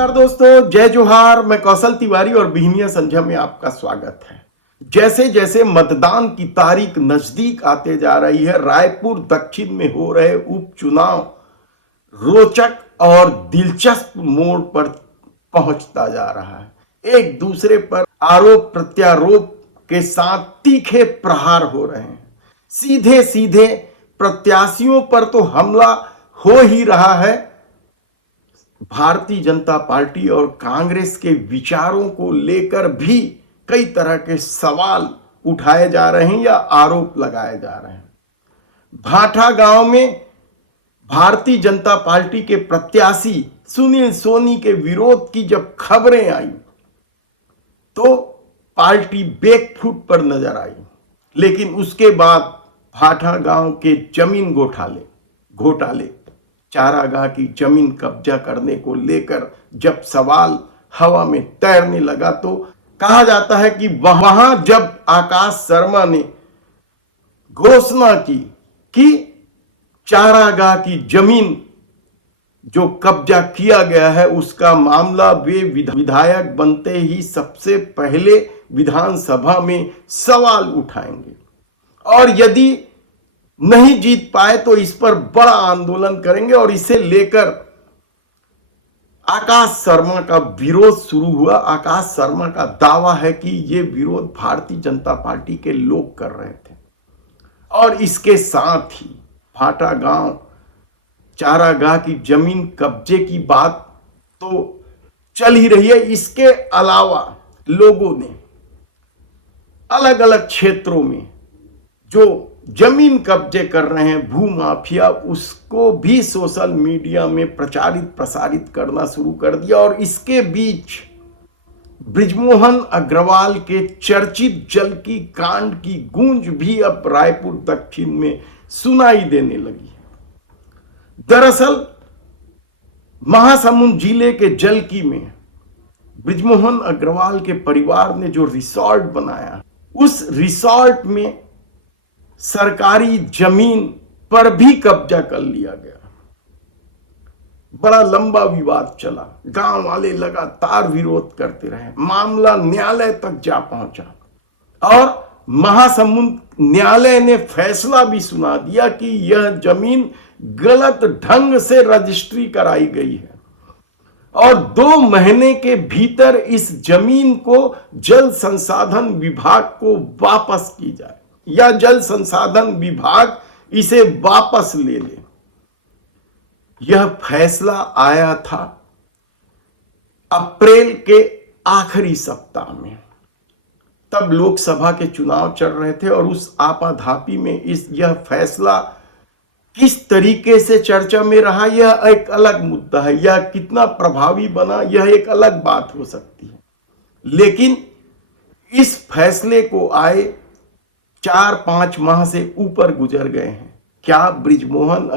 नमस्कार दोस्तों, जय जोहार। मैं कौशल तिवारी और बिहनिया संध्या में आपका स्वागत है। जैसे जैसे मतदान की तारीख नजदीक आते जा रही है, रायपुर दक्षिण में हो रहे उपचुनाव रोचक और दिलचस्प मोड़ पर पहुंचता जा रहा है। एक दूसरे पर आरोप प्रत्यारोप के साथ तीखे प्रहार हो रहे हैं। सीधे सीधे प्रत्याशियों पर तो हमला हो ही रहा है। भारतीय जनता पार्टी और कांग्रेस के विचारों को लेकर भी कई तरह के सवाल उठाए जा रहे हैं या आरोप लगाए जा रहे हैं। भाठा गांव में भारतीय जनता पार्टी के प्रत्याशी सुनील सोनी के विरोध की जब खबरें आई तो पार्टी बैकफुट पर नजर आई, लेकिन उसके बाद भाठा गांव के जमीन घोटाले चारागाह की जमीन कब्जा करने को लेकर जब सवाल हवा में तैरने लगा तो कहा जाता है कि वहां जब आकाश शर्मा ने घोषणा की कि चारागाह की जमीन जो कब्जा किया गया है उसका मामला वे विधायक बनते ही सबसे पहले विधानसभा में सवाल उठाएंगे और यदि नहीं जीत पाए तो इस पर बड़ा आंदोलन करेंगे। और इसे लेकर आकाश शर्मा का विरोध शुरू हुआ। आकाश शर्मा का दावा है कि यह विरोध भारतीय जनता पार्टी के लोग कर रहे थे और इसके साथ ही भाठा गांव चारागाह की जमीन कब्जे की बात तो चल ही रही है। इसके अलावा लोगों ने अलग अलग क्षेत्रों में जो जमीन कब्जे कर रहे हैं भूमाफिया, उसको भी सोशल मीडिया में प्रचारित प्रसारित करना शुरू कर दिया। और इसके बीच बृजमोहन अग्रवाल के चर्चित जल की कांड की गूंज भी अब रायपुर दक्षिण में सुनाई देने लगी है। दरअसल महासमुंद जिले के जलकी में बृजमोहन अग्रवाल के परिवार ने जो रिसोर्ट बनाया, उस रिसोर्ट में सरकारी जमीन पर भी कब्जा कर लिया गया। बड़ा लंबा विवाद चला, गांव वाले लगातार विरोध करते रहे, मामला न्यायालय तक जा पहुंचा और महासमुंद न्यायालय ने फैसला भी सुना दिया कि यह जमीन गलत ढंग से रजिस्ट्री कराई गई है और 2 महीने के भीतर इस जमीन को जल संसाधन विभाग को वापस की जाए या जल संसाधन विभाग इसे वापस ले ले। यह फैसला आया था अप्रैल के आखिरी सप्ताह में। तब लोकसभा के चुनाव चल रहे थे और उस आपाधापी में यह फैसला किस तरीके से चर्चा में रहा यह एक अलग मुद्दा है। यह कितना प्रभावी बना यह एक अलग बात हो सकती है, लेकिन इस फैसले को आए 4-5 माह से ऊपर गुजर गए हैं। क्या बृजमोहन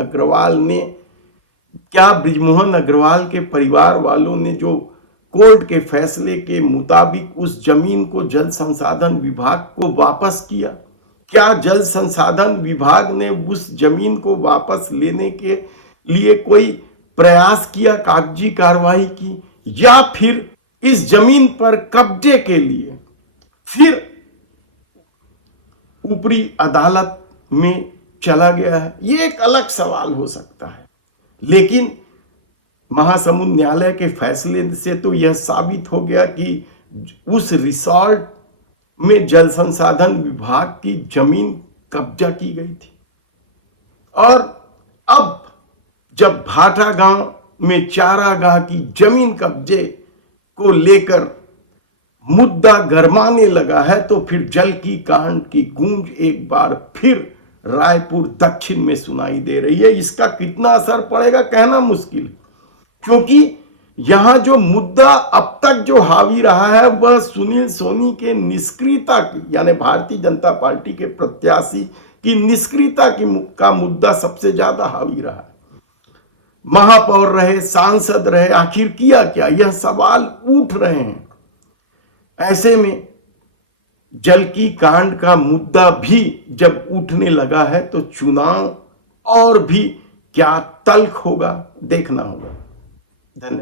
अग्रवाल के परिवार वालों ने जो कोर्ट के फैसले के मुताबिक उस जमीन को जल संसाधन विभाग को वापस किया? क्या जल संसाधन विभाग ने उस जमीन को वापस लेने के लिए कोई प्रयास किया, कागजी कार्रवाई की, या फिर इस जमीन पर कब्जे के लिए फिर ऊपरी अदालत में चला गया है? ये एक अलग सवाल हो सकता है, लेकिन महासमुंद न्यायालय के फैसले से तो यह साबित हो गया कि उस रिसोर्ट में जल संसाधन विभाग की जमीन कब्जा की गई थी। और अब जब भाठा गांव में चारागाह की जमीन कब्जे को लेकर मुद्दा गरमाने लगा है तो फिर जल की कांड की गूंज एक बार फिर रायपुर दक्षिण में सुनाई दे रही है। इसका कितना असर पड़ेगा कहना मुश्किल है, क्योंकि यहां जो मुद्दा अब तक जो हावी रहा है वह सुनील सोनी के निष्क्रियता की, यानी भारतीय जनता पार्टी के प्रत्याशी की निष्क्रियता का मुद्दा सबसे ज्यादा हावी रहा है। महापौर रहे, सांसद रहे, आखिर किया क्या, यह सवाल उठ रहे हैं। ऐसे में जल की कांड का मुद्दा भी जब उठने लगा है तो चुनाव और भी क्या तल्ख होगा देखना होगा। धन्यवाद।